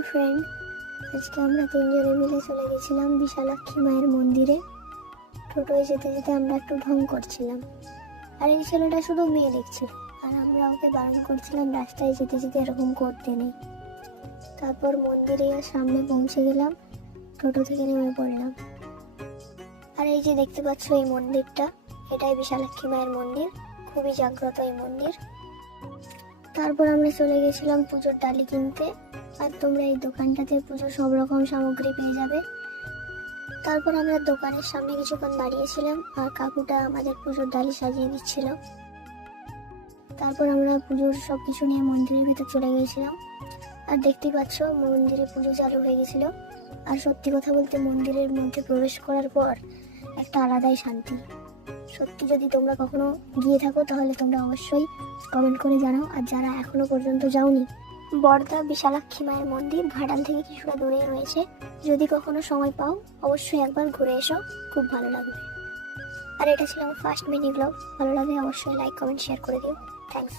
Hello friend, আজকে আমরা তিনজনে মিলে চলে গেছিলাম বিশালাক্ষী মায়ের মন্দিরে। টোটোয় যেতে যেতে আমরা একটু ঢং করছিলাম, আর এই ছেলেটা শুধু মেয়ে দেখছিল, আর আমরা ওকে বারণ করছিলাম রাস্তায় যেতে যেতে এরকম করতে নেই। তারপর মন্দিরের সামনে পৌঁছে গেলাম, টোটো থেকে নেমে পড়লাম। আর এই যে দেখতে পাচ্ছ এই মন্দিরটা, এটাই বিশালাক্ষী মায়ের মন্দির। খুবই জাগ্রত এই মন্দির। তারপর আমরা চলে গেছিলাম পুজোর ডালি কিনতে, আর তোমরা এই দোকানটাতে পুজোর সব রকম সামগ্রী পেয়ে যাবে। তারপর আমরা দোকানের সামনে কিছুক্ষণ দাঁড়িয়েছিলাম, আর কাকুটা আমাদের পুজোর ডালি সাজিয়ে দিচ্ছিল। তারপর আমরা পুজোর সব কিছু নিয়ে মন্দিরের ভেতর চলে গিয়েছিলাম। আর দেখতেই পাচ্ছ মন্দিরে পুজো চালু হয়ে গেছিল। আর সত্যি কথা বলতে মন্দিরের মধ্যে প্রবেশ করার পর একটা আলাদাই শান্তি। সত্যি যদি তোমরা কখনো গিয়ে থাকো তাহলে তোমরা অবশ্যই কমেন্ট করে জানাও। আর যারা এখনো পর্যন্ত যাওনি, বড়দা বিশালাক্ষী মায়ের মন্দির ঘাটাল থেকে কিছুটা দূরে রয়েছে। যদি কখনো সময় পাও অবশ্যই একবার ঘুরে এসো, খুব ভালো লাগবে। আর এটা ছিল আমার ফার্স্ট মিনি ব্লগ। ভালো লাগে অবশ্যই লাইক কমেন্ট শেয়ার করে দিও। থ্যাঙ্কস।